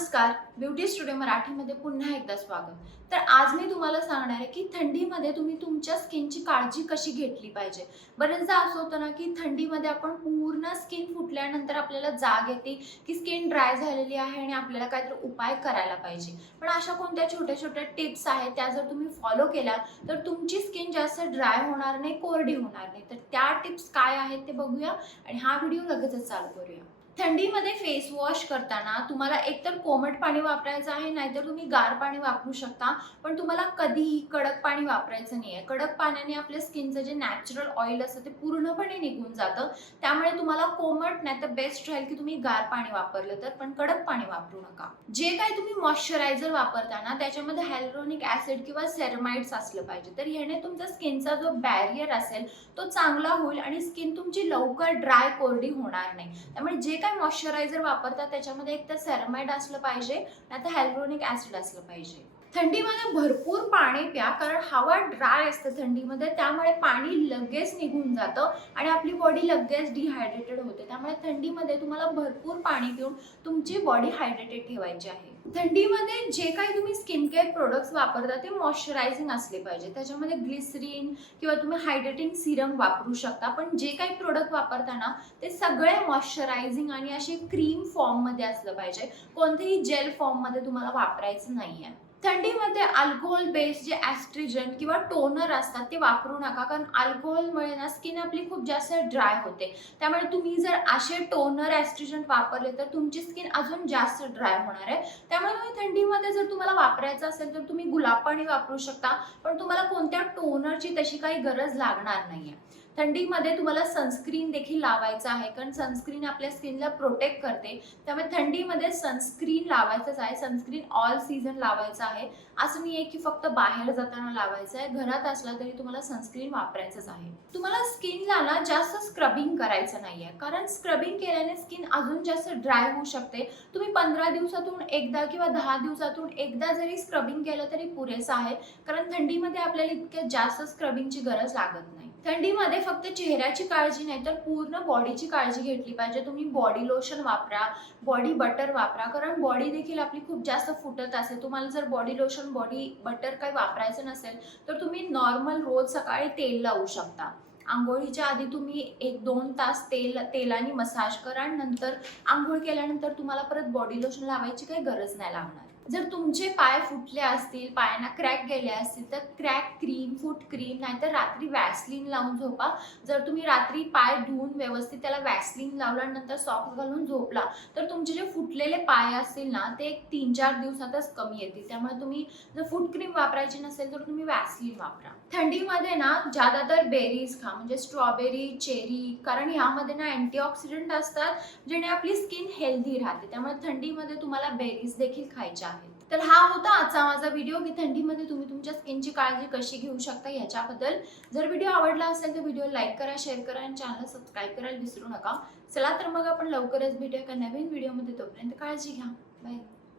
नमस्कार, beauty studio मराठीमध्ये पुन्हा एकदा स्वागत। तर आज मी तुम्हाला सांगणार आहे की थंडीमध्ये तुम्ही तुमच्या स्किनची काळजी कशी घेतली पाहिजे। बरेचदा असं होतं ना की थंडीमध्ये आपण पूर्ण स्किन फुटल्यानंतर आपल्याला जाग येते की स्किन ड्राय झालेली आहे आणि आपल्याला काहीतरी उपाय करायला पाहिजे। पण अशा कोणत्या छोट्या-छोट्या टिप्स आहेत त्या जर तुम्ही फॉलो केल्या तर तुमची स्किन जास्त ड्राय होणार नाही, कोरडी होणार नाही। तर त्या टिप्स काय आहेत ते बघूया आणि हा व्हिडिओ लगेचच चालू करूया। थंडीमध्ये फेस वॉश करताना तुम्हाला एकतर कोमट पाणी वापरायचं आहे, नाहीतर तुम्ही गार पाणी वापरू शकता। पण तुम्हाला कधीही कडक पाणी वापरायचं नाहीये। कडक पाण्याने आपल्या स्किनचं जे नॅचरल ऑइल असतं ते पूर्णपणे निघून जातं। त्यामुळे तुम्हाला कोमट नाहीतर बेस्ट राहील की तुम्ही गार पाणी वापरलं तर, पण कडक पाणी वापरू नका। जे काही तुम्ही मॉइश्चरायझर वापरताना त्याच्यामध्ये हायलुरोनिक ऍसिड किंवा सेरामाइड्स असलं पाहिजे। तर ह्याने तुमचा स्किनचा जो बॅरियर असेल तो चांगला होईल आणि स्किन तुमची लवकर ड्राय कोरडी होणार नाही। त्यामुळे जे काही मॉइश्चरायझर वापरतात त्याच्यामध्ये एक तर सेरामाइड असलं पाहिजे, नाहीतर हायलुरोनिक ऍसिड असलं पाहिजे। थंडीमध्ये भरपूर पाणी प्या, कारण हवा ड्राय असते थंडीमध्ये, त्यामुळे पाणी लगेच निघून जातं आणि आपली बॉडी लगेच डिहायड्रेटेड होते। त्यामुळे थंडीमध्ये तुम्हाला भरपूर पाणी पिऊन तुमची बॉडी हायड्रेटेड ठेवायची आहे। थंडीमध्ये जे काही तुम्ही स्किन केअर प्रोडक्ट्स वापरता ते मॉइश्चरायझिंग असले पाहिजे। त्याच्यामध्ये ग्लिसरीन किंवा तुम्ही हायड्रेटिंग सिरम वापरू शकता, पण जे काही प्रोडक्ट वापरताना ते सगळे मॉइश्चरायझिंग आणि अशी क्रीम फॉर्म मध्ये असलं पाहिजे। कोणतेही जेल फॉर्म मध्ये तुम्हाला वापरायचं नाहीये। थंडीमध्ये अल्कोहोल बेस्ड जे ॲस्ट्रिजंट किंवा टोनर असतात ते वापरू नका, कारण अल्कोहोलमुळे ना स्किन आपली खूप जास्त ड्राय होते। त्यामुळे तुम्ही जर असे टोनर ॲस्ट्रिजंट वापरले तर तुमची स्किन अजून जास्त ड्राय होणार आहे। त्यामुळे तुम्ही थंडीमध्ये जर तुम्हाला वापरायचं असेल तर तुम्ही गुलाब पाणी वापरू शकता, पण तुम्हाला कोणत्या टोनरची तशी काही गरज लागणार नाहीये। थंडीमध्ये तुम्हाला सनस्क्रीन देखील लावायचं आहे, कारण सनस्क्रीन आपल्या स्किनला प्रोटेक्ट करते। त्यामुळे थंडीमध्ये सनस्क्रीन लावायचंच आहे। सनस्क्रीन ऑल सीझन लावायचं आहे, असं नाही आहे की फक्त बाहेर जाताना लावायचं आहे। घरात असला तरी तुम्हाला सनस्क्रीन वापरायचंच आहे। तुम्हाला स्किनला ना जास्त स्क्रबिंग करायचं नाहीये, कारण स्क्रबिंग केल्याने स्किन अजून जास्त ड्राय होऊ शकते। तुम्ही 15 दिवसातून एकदा किंवा 10 दिवसातून एकदा जरी स्क्रबिंग केलं तरी पुरेसं आहे, कारण थंडीमध्ये आपल्याला इतक्या जास्त स्क्रबिंगची गरज लागत नाही। थंडीमध्ये फक्त चेहऱ्याची काळजी नाही तर पूर्ण बॉडीची काळजी घेतली पाहिजे। तुम्ही बॉडी लोशन वापरा, बॉडी बटर वापरा, कारण बॉडी देखील आपली खूप जास्त फुटत असते। तुम्हाला जर बॉडी लोशन बॉडी बटर काही वापरायचं नसेल तर तुम्ही नॉर्मल रोज सकाळी तेल लावू शकता। अंघोळीच्या आधी तुम्ही 1-2 तास तेलाने मसाज करा, नंतर अंघोळ केल्यानंतर तुम्हाला परत बॉडी लोशन लावायची काही गरज नाही लागणार। जर तुमचे पाय फुटले असतील, पायांना क्रॅक गेले असतील तर क्रॅक क्रीम, फूट क्रीम नाहीतर रात्री वॅसलीन लावून झोपा। जर तुम्ही रात्री पाय धुवून व्यवस्थित त्याला वॅसलीन लावल्यानंतर सॉक्स घालून झोपला तर तुमचे जे फुटलेले पाय असतील ना ते 3-4 दिवसातच कमी येतील। त्यामुळे तुम्ही जर फूट क्रीम वापरायची नसेल तर तुम्ही वॅसलीन वापरा। थंडीमध्ये ना ज्यादातर बेरीज खा, म्हणजे स्ट्रॉबेरी, चेरी, कारण ह्यामध्ये ना अँटीऑक्सिडंट असतात ज्याने आपली स्किन हेल्दी राहते। त्यामुळे थंडीमध्ये तुम्हाला बेरीज देखील खायच्या आहेत। तर हा होता आजचा माझा व्हिडिओ की थंडीमध्ये तुम्ही तुमच्या स्किनची काळजी कशी घेऊ शकता याच्याबद्दल। जर व्हिडिओ आवडला असेल तर व्हिडिओ लाईक करा, शेअर करा आणि चॅनल सबस्क्राईब करायला विसरू नका। चला तर मग आपण लवकरच भेटूया एका नवीन व्हिडिओमध्ये। तोपर्यंत काळजी घ्या। बाय।